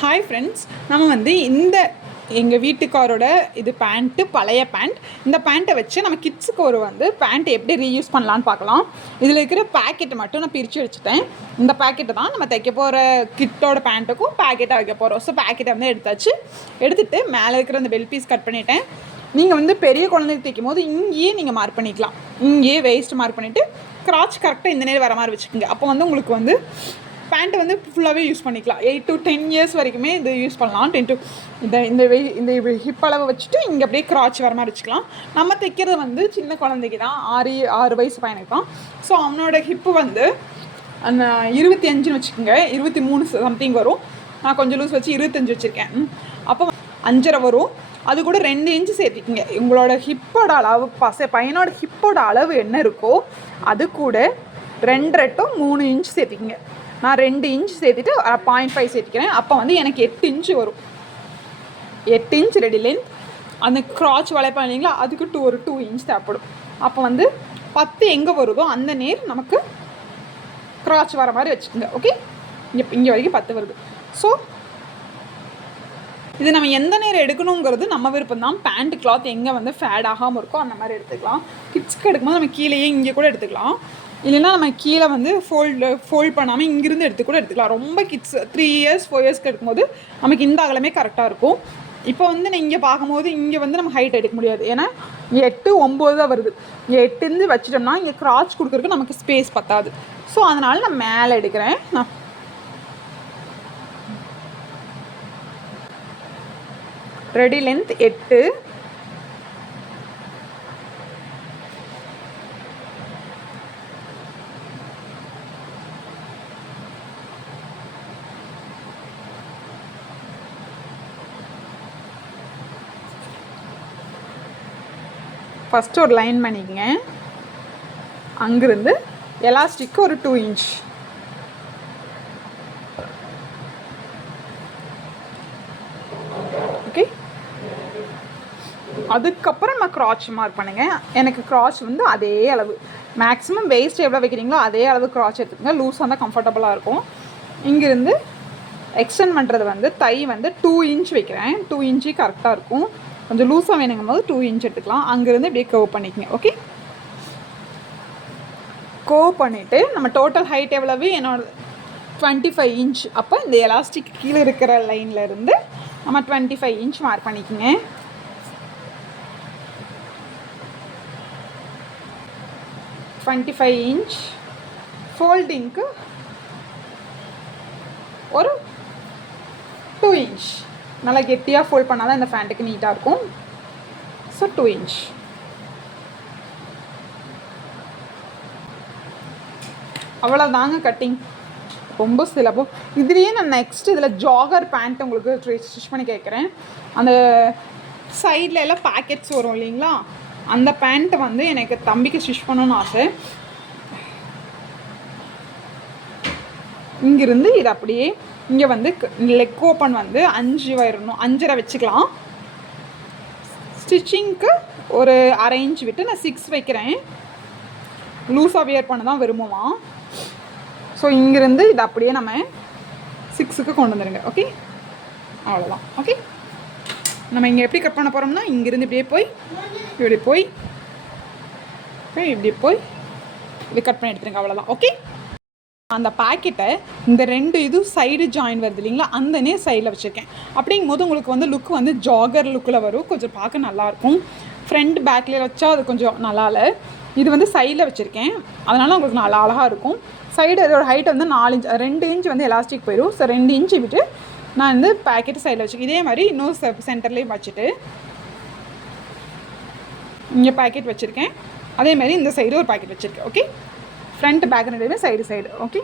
Hi friends நம்ம வந்து இந்த எங்கள் வீட்டுக்காரோட இது பேண்ட்டு பழைய பேண்ட் இந்த பேண்ட்டை வச்சு நம்ம கிட்ஸுக்கு ஒரு வந்து பேண்ட் எப்படி ரீயூஸ் பண்ணலான்னு பார்க்கலாம். இதில் இருக்கிற பேக்கெட் மட்டும் நான் பிரித்து வச்சுட்டேன். இந்த பேக்கெட்டை தான் நம்ம தைக்க போகிற கிட்டோட பேண்ட்டுக்கும் பேக்கெட்டாக வைக்க போகிறோம் ஸோ பேக்கெட்டை வந்து எடுத்தாச்சு. எடுத்துகிட்டு மேலே இருக்கிற அந்த பெல் பீஸ் கட் பண்ணிட்டேன். நீங்கள் வந்து பெரிய குழந்தைக்கு தைக்கும் போது இங்கேயே நீங்கள் மார்க் பண்ணிக்கலாம். இங்கேயே வேஸ்ட் மார்க் பண்ணிவிட்டு கிராச் கரெக்டாக இந்த நேரம் வர மாதிரி வச்சுக்கோங்க. அப்போ வந்து உங்களுக்கு வந்து பேண்ட்டை வந்து ஃபுல்லாகவே யூஸ் பண்ணிக்கலாம். எயிட் டு டென் இயர்ஸ் வரைக்குமே இது யூஸ் பண்ணலாம். டென் டு இந்த இந்த வெய் இந்த ஹிப் அளவு வச்சுட்டு இங்கே அப்படியே கிராச் வர மாதிரி வச்சுக்கலாம். நம்ம தைக்கிறது வந்து சின்ன குழந்தைக்கு தான். ஆறு ஆறு வயசு பையனுக்கு தான். ஸோ அவனோட ஹிப்பு வந்து அந்த இருபத்தி அஞ்சுன்னு வச்சுக்கோங்க. இருபத்தி மூணு சம்திங் வரும். நான் கொஞ்சம் லூஸ் வச்சு இருபத்தஞ்சு வச்சுருக்கேன். அப்போ அஞ்சரை வரும். அது கூட ரெண்டு இன்ச்சு சேர்த்துக்கிங்க. உங்களோட ஹிப்போட அளவு பச பையனோட ஹிப்போட அளவு என்ன இருக்கோ அது கூட ரெண்டரை டு மூணு இன்ச் சேர்த்திக்கிங்க. நான் ரெண்டு இன்ச் சேர்த்துட்டு பாயிண்ட் ஃபைவ் சேர்த்திக்கிறேன். அப்போ வந்து எனக்கு எட்டு இன்ச்சு வரும். எட்டு இன்ச் ரெடி லென்த் அந்த கிராச் வளைப்பா இல்லைங்களா அதுக்கு டூ ஒரு டூ இன்ச் தேவைப்படும் அப்போ வந்து பத்து எங்கே வருதோ அந்த நேர் நமக்கு கிராச் வர மாதிரி வச்சுக்கோங்க ஓகே இங்கே இங்கே வரைக்கும் பத்து வருது. ஸோ இது நம்ம எந்த நேரம் எடுக்கணுங்கிறது நம்ம விருப்பம் தான் பேண்ட் கிளாத் எங்கே வந்து ஃபேட் ஆகாமல் இருக்கோ அந்த மாதிரி எடுத்துக்கலாம். கிட்ஸ்க்கு எடுக்கும்போது நம்ம கீழேயே இங்கே கூட எடுத்துக்கலாம். இல்லைன்னா நம்ம கீழே வந்து ஃபோல்டு ஃபோல்ட் பண்ணாமல் இங்கிருந்து எடுத்து கூட எடுத்துக்கலாம். ரொம்ப கிட்ஸ் த்ரீ இயர்ஸ் ஃபோர் இயர்ஸ்க்கு எடுக்கும்போது நமக்கு இந்த அகலமே கரெக்டாக இருக்கும். இப்போ வந்து நான் இங்கே பார்க்கும்போது இங்கே வந்து நம்ம ஹைட் எடுக்க முடியாது. ஏன்னா எட்டு ஒம்பது தான் வருது. எட்டுந்து வச்சிட்டோம்னா இங்கே கிராச் கொடுக்குறதுக்கு நமக்கு ஸ்பேஸ் பத்தாது. ஸோ அதனால் நான் மேலே எடுக்கிறேன். நான் ரெடி லென்த் எட்டு ஃபஸ்ட்டு ஒரு லைன் பண்ணிக்கங்க. அங்கேருந்து எலாஸ்டிக் ஒரு டூ இன்ச் ஓகே அதுக்கப்புறம் நான் க்ராச் மார்க் பண்ணுங்க. எனக்கு க்ராச் வந்து அதே அளவு. மேக்ஸிமம் வேஸ்ட் எவ்வளோ வைக்கிறீங்களோ அதே அளவு க்ராச் எடுத்துக்கோங்க. லூஸாக இருந்தால் கம்ஃபர்டபுளாக இருக்கும். இங்கேருந்து எக்ஸ்டெண்ட் பண்ணுறது வந்து தை வந்து டூ இன்ச் வைக்கிறேன். டூ இன்ச்சு கரெக்டாக இருக்கும். கொஞ்சம் லூஸாக வேணுங்கும் போது டூ இன்ச் எடுத்துக்கலாம். அங்கேருந்து இப்படியே கர்வ் பண்ணிக்கங்க ஓகே கர்வ் பண்ணிவிட்டு நம்ம டோட்டல் ஹைட் எவ்வளவு? என்னோட டுவெண்ட்டி ஃபைவ் இன்ச் அப்போ இந்த எலாஸ்டிக் கீழே இருக்கிற லைனில் இருந்து நம்ம டுவெண்ட்டி ஃபைவ் இன்ச் மார்க் பண்ணிக்கோங்க. டுவெண்ட்டி ஃபைவ் இன்ச் ஃபோல்டிங்க்கு ஒரு டூ இன்ச் நல்லா கெட்டியாக ஃபோல்ட் பண்ணால் தான் இந்த ஃபேண்ட்டுக்கு நீட்டாக இருக்கும். ஸோ டூ இன்ச் அவ்வளோதாங்க கட்டிங் ரொம்ப சிலபம் இதுலேயே நான் நெக்ஸ்ட் இதில் ஜாகர் பேண்ட் உங்களுக்கு ஸ்டிச் பண்ணி கேட்குறேன் அந்த சைடில் எல்லாம் பேக்கெட்ஸ் வரும் இல்லைங்களா? அந்த பேண்ட்டை வந்து எனக்கு தம்பிக்கு ஸ்டிச் பண்ணணும்னு ஆசை. இங்கிருந்து இது அப்படியே இங்கே வந்து லெக் ஓப்பன் வந்து அஞ்சு வரணும் அஞ்சரை வச்சுக்கலாம். ஸ்டிச்சிங்க்கு ஒரு அரேஞ்ச் விட்டு நான் சிக்ஸ் வைக்கிறேன். லூஸாக வியர் பண்ண தான் விரும்புவான். ஸோ இங்கிருந்து இது அப்படியே நம்ம சிக்ஸுக்கு கொண்டு வந்துடுங்க ஓகே அவ்வளோதான் ஓகே நம்ம இங்கே எப்படி கட் பண்ண போகிறோம்னா இங்கிருந்து இப்படியே போய் இப்படி போய் போய் இப்படி போய் இப்படி கட் பண்ணி எடுத்துருங்க அவ்வளோதான் ஓகே அந்த பாக்கெட்டை இந்த ரெண்டு இது சைடு ஜாயின் வருது இல்லைங்களா? அந்த சைடில் வச்சுருக்கேன். அப்படிங்கும் போது உங்களுக்கு வந்து லுக் வந்து ஜாகர் லுக்கில் வரும். கொஞ்சம் பார்க்க நல்லாயிருக்கும் ஃப்ரண்ட் பேக்கில் வச்சா அது கொஞ்சம் நல்லா இல்லை. இது வந்து சைடில் வச்சுருக்கேன். அதனால் உங்களுக்கு நல்லா அழகாக இருக்கும். சைடு இதோட ஹைட் வந்து நாலு இன்ச் ரெண்டு இன்ச் வந்து எலாஸ்டிக் போயிடும் ஸோ ரெண்டு இன்ச் விட்டு நான் வந்து பேக்கெட்டு சைடில் வச்சுருக்கேன். இதே மாதிரி இன்னொரு சென்டர்லேயும் வச்சுட்டு இங்கே பேக்கெட் வச்சுருக்கேன். அதே மாதிரி இந்த சைடு ஒரு பாக்கெட் வச்சுருக்கேன். ஓகே ஃப்ரண்ட் பேக் ரெண்டுமே சைடு சைடு ஓகே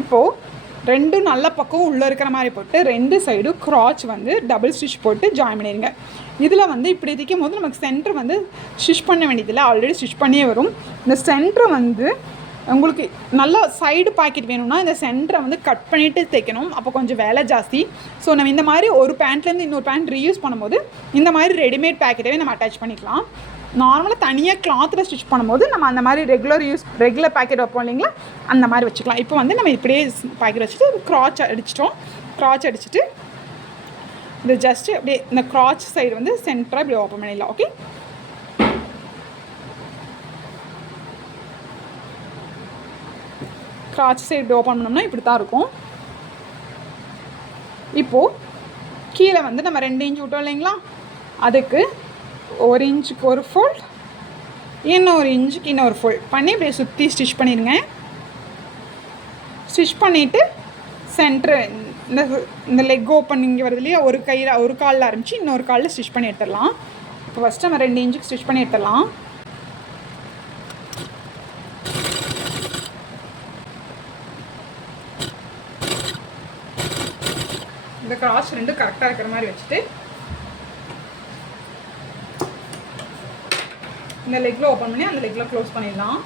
இப்போது ரெண்டும் நல்ல பக்கம் உள்ளே இருக்கிற மாதிரி போட்டு ரெண்டு சைடும் க்ராச் வந்து டபுள் ஸ்டிச் போட்டு ஜாயின் பண்ணிடுங்க இதில் வந்து இப்படி தைக்கும் போது நமக்கு சென்டர் வந்து ஸ்டிச் பண்ண வேண்டியதில்லை ஆல்ரெடி ஸ்டிச் பண்ணியே வரும். இந்த சென்டர் வந்து உங்களுக்கு நல்ல சைடு பாக்கெட் வேணும்னா இந்த சென்டரை வந்து கட் பண்ணிவிட்டு தைக்கணும். அப்போ கொஞ்சம் வேலை ஜாஸ்தி. ஸோ நம்ம இந்த மாதிரி ஒரு பேண்ட்லேருந்து இன்னொரு பேண்ட் ரீயூஸ் பண்ணும்போது இந்த மாதிரி ரெடிமேட் பேக்கெட்டே நம்ம அட்டாச் பண்ணிக்கலாம். நார்மலாக தனியாக கிளாத்தில் ஸ்டிச் பண்ணும்போது நம்ம அந்த மாதிரி ரெகுலர் யூஸ் ரெகுலர் பேக்கெட் வைப்போம் இல்லைங்களா? அந்த மாதிரி வச்சுக்கலாம். இப்போ வந்து நம்ம இப்படியே பேக்கெட் வச்சுட்டு க்ராச் அடிச்சிட்டோம். க்ராச் அடிச்சுட்டு இது ஜஸ்ட்டு அப்படியே இந்த க்ராச் சைடு வந்து சென்டராக இப்படி ஓப்பன் பண்ணிடலாம். ஓகே க்ராச் சைடு இப்படி ஓப்பன் பண்ணோம்னா இப்படி தான் இருக்கும். இப்போது கீழே வந்து நம்ம ரெண்டு இன்ச்சு விட்டோம் இல்லைங்களா? அதுக்கு ஒரு இன்ச்சுக்கு ஒரு ஃபோல்ட் இன்னும் ஒரு இன்ச்சுக்கு இன்னும் ஒரு ஃபோல்ட் பண்ணி இப்படியே சுற்றி ஸ்டிச் பண்ணிடுங்க. ஸ்டிச் பண்ணிவிட்டு சென்ட்ரு இந்த இந்த லெக் ஓப்பன் இங்கே வருது இல்லையா? ஒரு கையில் ஒரு காலில் ஆரம்பித்து இன்னொரு காலில் ஸ்டிச் பண்ணி எடுத்துடலாம். இப்போ ஃபஸ்ட்டு நம்ம ரெண்டு இன்ச்சுக்கு ஸ்டிச் பண்ணி எடுத்துடலாம். இந்த கிராஸ் ரெண்டும் கரெக்டாக இருக்கிற மாதிரி வச்சுட்டு இந்த லெக்கில் ஓப்பன் பண்ணி அந்த லெக்கில் க்ளோஸ் பண்ணிடலாம்.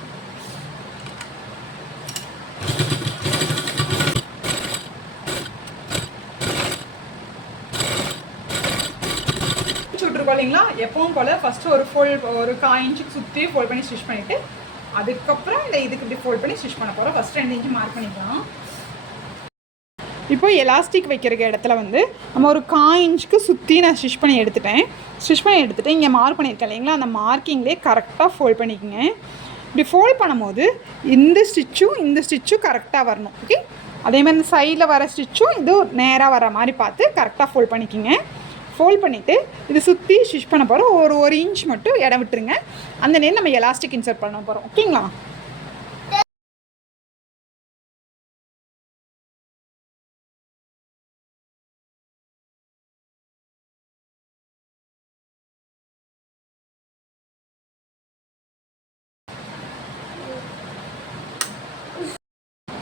விட்டுருக்கோம் இல்லைங்களா? எப்பவும் போல் ஃபஸ்ட்டு ஒரு ஃபோல் ஒரு காய் இன்ச்சுக்கு சுற்றி ஃபோல்ட் பண்ணி ஸ்டிச் பண்ணிவிட்டு அதுக்கப்புறம் இந்த இதுக்கு இப்படி ஃபோல்ட் பண்ணி ஸ்டிச் பண்ண போகிறோம் ஃபஸ்ட் ரெண்டு இன்ச்சு மார்க் பண்ணிக்கலாம். இப்போ எலாஸ்டிக் வைக்கிற இடத்துல வந்து நம்ம ஒரு காய் இன்ச்சுக்கு சுற்றி நான் ஸ்டிச் பண்ணி எடுத்துட்டேன். ஸ்டிச் பண்ணி எடுத்துகிட்டு இங்கே மார்க் பண்ணியிருக்கேன் இல்லைங்களா? அந்த மார்க்கிங்லேயே கரெக்டாக ஃபோல்ட் பண்ணிக்கோங்க. இப்படி ஃபோல்ட் பண்ணும்போது இந்த ஸ்டிச்சும் இந்த ஸ்டிச்சும் கரெக்டாக வரணும். ஓகே அதே மாதிரி இந்த சைடில் வர ஸ்டிச்சும் இது நேராக வர மாதிரி பார்த்து கரெக்டாக ஃபோல்ட் பண்ணிக்கோங்க. ஃபோல்ட் பண்ணிவிட்டு இது சுற்றி ஸ்டிச் பண்ண போகிறோம் ஒரு ஒரு இன்ச் மட்டும் இடம் விட்டுருங்க. அந்த நேரம் நம்ம எலாஸ்டிக் இன்சர்ட் பண்ண போகிறோம் ஓகேங்களா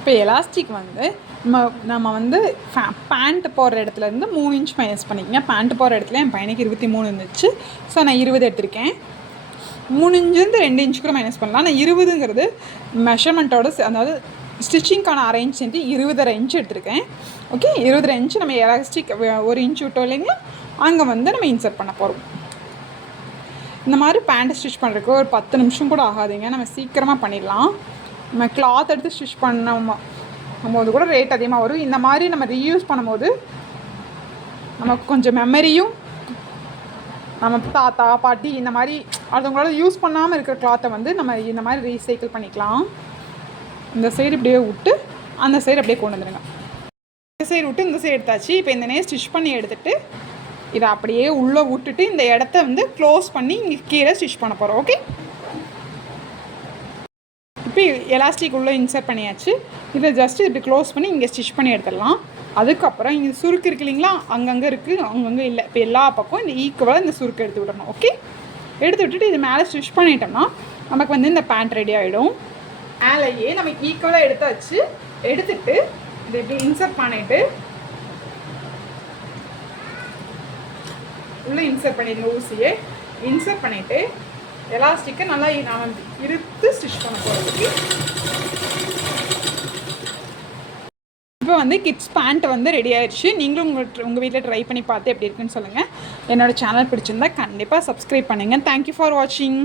இப்போ எலாஸ்டிக் வந்து நம்ம நம்ம வந்து பேண்ட் போடுற இடத்துல இருந்து மூணு இன்ச் மைனஸ் பண்ணிக்கங்க. பேண்ட் போடுற இடத்துல என் பையனுக்கு இருபத்தி மூணு இருந்துச்சு. ஸோ நான் இருபது எடுத்திருக்கேன். மூணு இன்ச்சுலேருந்து ரெண்டு இன்ச்சு கூட மைனஸ் பண்ணலாம். நான் இருபதுங்கிறது மெஷர்மெண்ட்டோட அதாவது ஸ்டிச்சிங்க்கான அரை இன்ச் சேர்த்து இருபதரை இன்ச் எடுத்திருக்கேன். ஓகே இருபதரை இன்ச்சு நம்ம எலாஸ்டிக் ஒரு இன்ச் விட்டோம் இல்லைங்களா? அங்கே வந்து நம்ம இன்சர்ட் பண்ண போகிறோம் இந்த மாதிரி பேண்ட் ஸ்டிச் பண்ணுறதுக்கு ஒரு பத்து நிமிஷம் கூட ஆகாதுங்க. நம்ம சீக்கிரமாக பண்ணிடலாம். நம்ம கிளாத் எடுத்து ஸ்டிச் பண்ணோம். போது கூட ரேட் அதிகமாக வரும். இந்த மாதிரி நம்ம ரீயூஸ் பண்ணும்போது நமக்கு கொஞ்சம் மெமரியும் நம்ம தாத்தா பாட்டி இந்த மாதிரி அடுத்தவங்களால யூஸ் பண்ணாமல் இருக்கிற கிளாத்தை வந்து நம்ம இந்த மாதிரி ரீசைக்கிள் பண்ணிக்கலாம். இந்த சைடு இப்படியே விட்டு அந்த சைடு அப்படியே கொண்டு வந்துடுங்க இந்த சைடு விட்டு இந்த சைடு எடுத்தாச்சு. இப்போ இந்த நேரம் ஸ்டிச் பண்ணி எடுத்துகிட்டு இதை அப்படியே உள்ளே விட்டுட்டு இந்த இடத்த வந்து க்ளோஸ் பண்ணி இங்கே கீழே ஸ்டிச் பண்ண போகிறோம் ஓகே இப்போ எலாஸ்டிக் உள்ளே இன்சர்ட் பண்ணியாச்சு. இதை ஜஸ்ட்டு இப்படி க்ளோஸ் பண்ணி இங்கே ஸ்டிச் பண்ணி எடுத்துடலாம். அதுக்கப்புறம் இங்கே சுருக்கு இருக்கு இல்லைங்களா? அங்கங்கே இருக்குது அங்கங்கே இல்லை. இப்போ எல்லா பக்கம் இந்த ஈக்குவலாக இந்த சுருக்கு எடுத்து விடணும் ஓகே எடுத்து விட்டுட்டு இது மேலே ஸ்டிச் பண்ணிட்டோம்னா நமக்கு வந்து இந்த பேண்ட் ரெடி ஆகிடும் மேலேயே நமக்கு ஈக்குவலாக எடுத்தாச்சு. எடுத்துட்டு இதை இப்படி இன்சர்ட் பண்ணிவிட்டு உள்ளே இன்சர்ட் பண்ணிடுங்க ஊசியை. இன்சர்ட் பண்ணிவிட்டு எலாஸ்டிக்கை நல்லா நான் இழுத்து ஸ்டிச் பண்ண போகிறதுக்கு இப்போ வந்து கிட்ஸ் பேண்ட் வந்து ரெடி ஆயிடுச்சு. நீங்களும் உங்கள் உங்கள் வீட்டில் ட்ரை பண்ணி பார்த்து எப்படி இருக்குன்னு சொல்லுங்கள் என்னோடய சேனல் பிடிச்சிருந்தா கண்டிப்பாக சப்ஸ்கிரைப் பண்ணுங்கள் தேங்க்யூ ஃபார் வாட்சிங்